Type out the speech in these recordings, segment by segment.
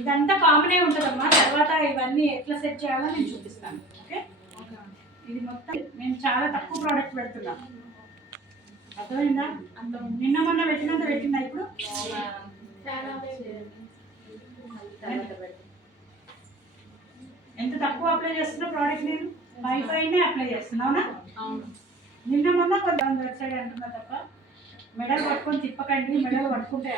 ఇదంతా కామనే ఉంటుందమ్మా. తర్వాత ఇవన్నీ ఎట్లా సెట్ చేయాలో నేను చూపిస్తాను. ఓకే, ఇది మొత్తం నేను చాలా తక్కువ ప్రోడక్ట్ పెడుతున్నా. అర్థమైందా? నిన్న మొన్న పెట్టినంత పెట్టిందా ఇప్పుడు? ఎంత తక్కువ అప్లై చేస్తున్నా ప్రోడక్ట్ నేను పైనే అప్లై చేస్తున్నావునా? నిన్న మొన్న కొంచెం వెబ్సైట్ అంటున్నా తప్ప మెడల్ పట్టుకొని తిప్పకండి, మెడల్ పట్టుకుంటే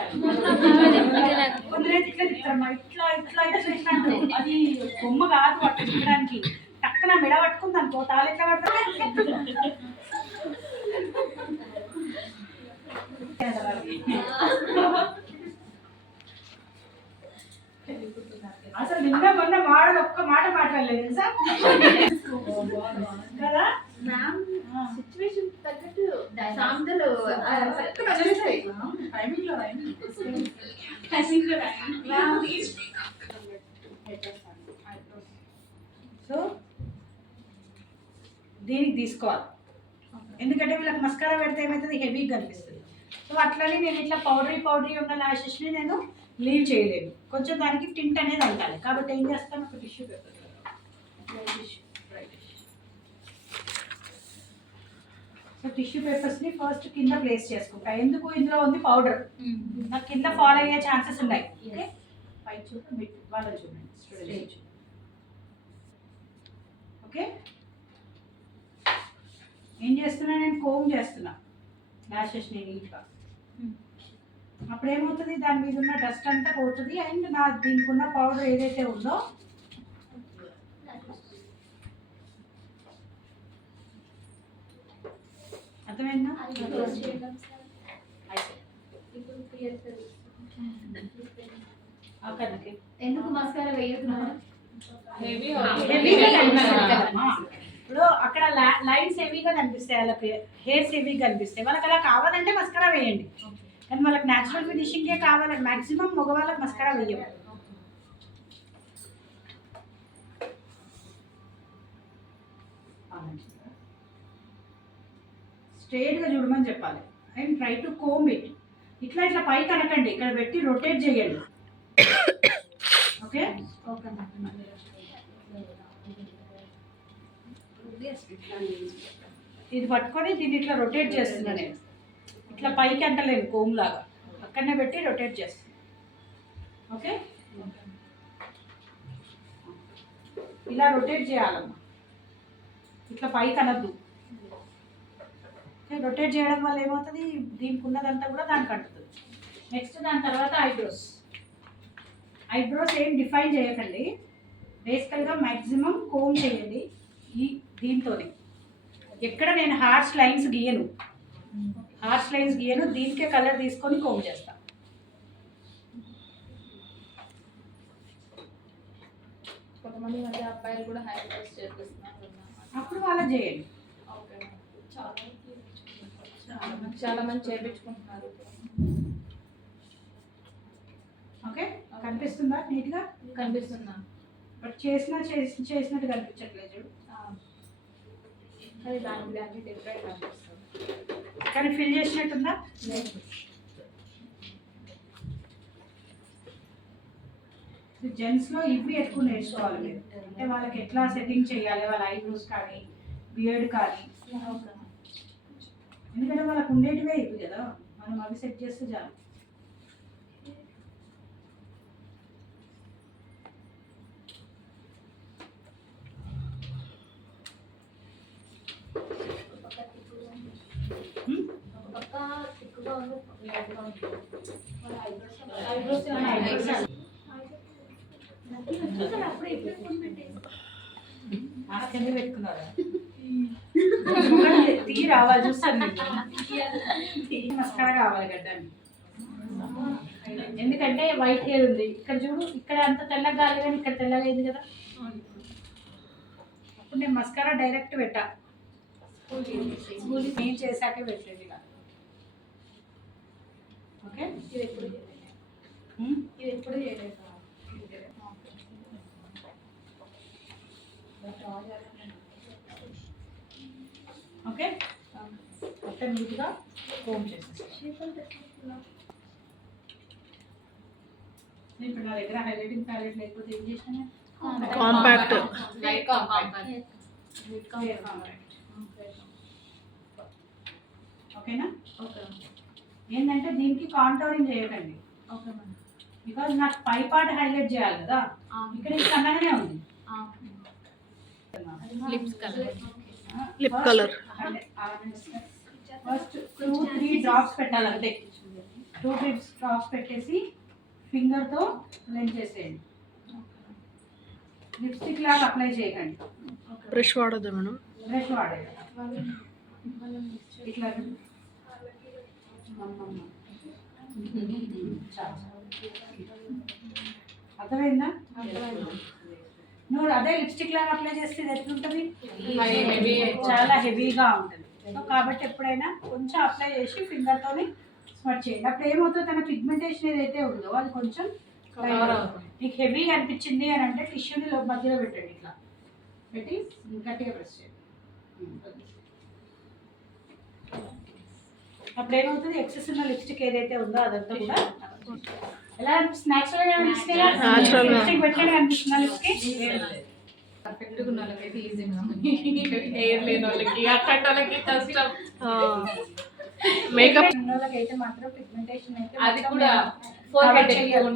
కొందరైతే ఇట్లా తిప్పుతారమ్మా, ఇట్లా ఇట్లా ఇట్లా ఇచ్చినట్టు. అది బొమ్మ కాదు పట్టు తిప్పడానికి. టక్కన మెడ పట్టుకుంది అనుకో, తాళి ఎట్లా పడతారు? అసలు నిన్న మొన్న వాడు ఒక్క మాట మాట్లాడలేదు తెలుసా కదా? సిచ్యువేషన్ తగ్గట్టు సాందలు సో దీనికి తీసుకోవాలి, ఎందుకంటే వీళ్ళకి మస్కారా పెడితే ఏమవుతుంది, హెవీగా కనిపిస్తుంది. సో అట్లనే నేను ఇట్లా పౌడరీ ఉన్న ల్యాషెస్ని నేను లీవ్ చేయలేను. కొంచెం దానికి టింట్ అనేది అంటాలి. కాబట్టి ఏం చేస్తాను, ఒక టిష్యూ పేపర్, సో టిష్యూ పేపర్స్ని ఫస్ట్ కింద ప్లేస్ చేసుకుంటా. ఎందుకు, ఇందులో ఉంది పౌడర్, నాకు కింద ఫాల్ అయ్యే ఛాన్సెస్ ఉన్నాయి. ఓకే, పై చూపు మిడ్ వాళ్ళ చూడండి, స్ట్రేట్. ఓకే, ఏం చేస్తున్నా, నేను కోమ్ చేస్తున్నా ల్యాషెస్ని నీట్గా. అప్పుడు ఏమవుతుంది, దాని మీద ఉన్న డస్ట్ అంతా పోతుంది. అండ్ నా దీనికి ఉన్న పౌడర్ ఏదైతే ఉందో అర్థమైందా? ఎందుకు మస్కారా వేయకున్నాను? ఇప్పుడు అక్కడ లైన్స్ హెవీగా కనిపిస్తాయి, వాళ్ళకి హెయిర్స్ హెవీగా కనిపిస్తాయి. వాళ్ళకి అలా కావాలంటే మస్కారా వేయండి, కానీ వాళ్ళకి న్యాచురల్ ఫినిషింగే కావాలంటే మ్యాక్సిమం మగవాళ్ళకి మస్కారా వేయం. స్ట్రేట్గా చూడమని చెప్పాలి. And try to comb it. ఇట్లా ఇట్లా పైకి అనకండి, ఇక్కడ పెట్టి రొటేట్ చేయండి. ఓకే, ఇది పట్టుకొని దీన్ని ఇట్లా రొటేట్ చేస్తున్నా నేను. ఇట్లా పైకి అంటలేను, కోమ్ లాగా అక్కడనే పెట్టి రొటేట్ చేస్తాను. ఓకే, ఇలా రొటేట్ చేయాలమ్మా, ఇట్లా పైకి అనద్దు. రొటేట్ చేయడం వల్ల ఏమవుతుంది, దీనికి ఉన్నదంతా కూడా దానికి అంటుతుంది. నెక్స్ట్ దాని తర్వాత ఐబ్రోస్ ఏం డిఫైన్ చేయకండి, బేసికల్గా మ్యాక్సిమం కోమ్ చేయండి. దీంతోనే ఎక్కడ నేను హార్ష్ లైన్స్ గీయను, దీనికే కలర్ తీసుకొని కోమ్ చేస్తా. కొంతమంది మధ్య అబ్బాయిలు కూడా హైబ్రోస్ చేపిస్తున్నారు, అప్పుడు వాళ్ళ చేయండి. చాలా మంది చేయించుకుంటున్నారు. ఓకే, కనిపిస్తుందా? నీట్గా కనిపిస్తుందా? బట్ చేసినట్టు కనిపించట్లేదు చూడు. అది దానికి డిఫరెంట్ కనిపిస్తుంది, కానీ ఫిల్ చేసినట్టుందా? జెంట్స్లో ఇవి ఎక్కువ నేర్చుకోవాలి మీరు. అంటే వాళ్ళకి ఎట్లా సెట్టింగ్ చేయాలి, వాళ్ళ ఐబ్రోస్ కానీ బియర్డ్ కానీ. ఎందుకంటే వాళ్ళకు ఉండేటివే ఇవి కదా, మనం అవి సెట్ చేస్తే చాలు. పెట్టుకున్నారా? తీగి రావాలి చూస్తాను, మస్కారా కావాలి గడ్డానికి. ఎందుకంటే వైట్ హెయిర్ ఉంది, ఇక్కడ చూడు, ఇక్కడ అంత తెల్లగా కాదు కానీ ఇక్కడ తెల్లగా అయింది కదా. అప్పుడు నేను మస్కారా డైరెక్ట్ పెట్టా, నేను చేశాకే పెట్టేది ఇలా. ఓకే, ఇది ఎప్పుడు చేయలేదు. ఓకే. మొత్తం నీట్గా కోమ్ చేసేస్తాను. ఇప్పుడు నా దగ్గర హైలైటింగ్ ప్యాలెట్ లేకపోతే ఏం చేసినా కాంపాక్ట్ లైట్ కాంపాక్ట్. ఓకేనా? ఓకే ఏంటంటే దీనికి కాంటోరింగ్ చేయకండి, ఓకే మేడం. బికాజ్ నాకు పై పార్ట్ హైలైట్ చేయాలి కదా. ఇక్కడ ఇది సన్నగానే ఉంది. Lips colour. Lip colour first 2-3 drops పెట్టాలి అంతే. 2-3 డ్రాప్స్ పెట్టేసి ఫింగర్తో బ్లెండ్ చేసేయండి. లిప్స్టిక్ లాగా అప్లై చేయకండి, బ్రష్ వాడద్దు మేడం. బ్రష్ వాడేది ఇట్లా అర్థమైందా? నువ్వు అదే లిప్స్టిక్ లాగా అప్లై చేస్తే ఇది ఎట్లుంటుంది? చాలా హెవీగా ఉంటుంది. సో కాబట్టి ఎప్పుడైనా కొంచెం అప్లై చేసి ఫింగర్తోని స్మచ్ చేయండి. అప్పుడు ఏమవుతుంది, తన పిగ్మెంటేషన్ ఏదైతే ఉందో అది కొంచెం నీకు హెవీగా అనిపించింది అని అంటే టిష్యూని మధ్యలో పెట్టండి, ఇట్లా పెట్టి గట్టిగా ప్రెస్ చేయండి. అప్పుడు ఏమవుతుంది, ఎక్సెస్ ఉన్న లిప్స్టిక్ ఏదైతే ఉందో అదంతా కూడా ఎలా న్యాచురల్గా అనిపిస్తుంది. Natural గా. లిప్స్టిక్ పెట్టాలి అనిపిస్తుందా లిప్స్టిక్? పర్ఫెక్ట్గా ఉన్న వాళ్ళకైతే ఈజీగా, హెయిర్ లేని వాళ్ళకి అట్లాంటి వాళ్ళకి కష్టం. మేకప్ ఉన్న వాళ్ళకైతే మాత్రం పిగ్మెంటేషన్ అయితే అది మొత్తం కూడా cover ఫోర్ చేయాలి.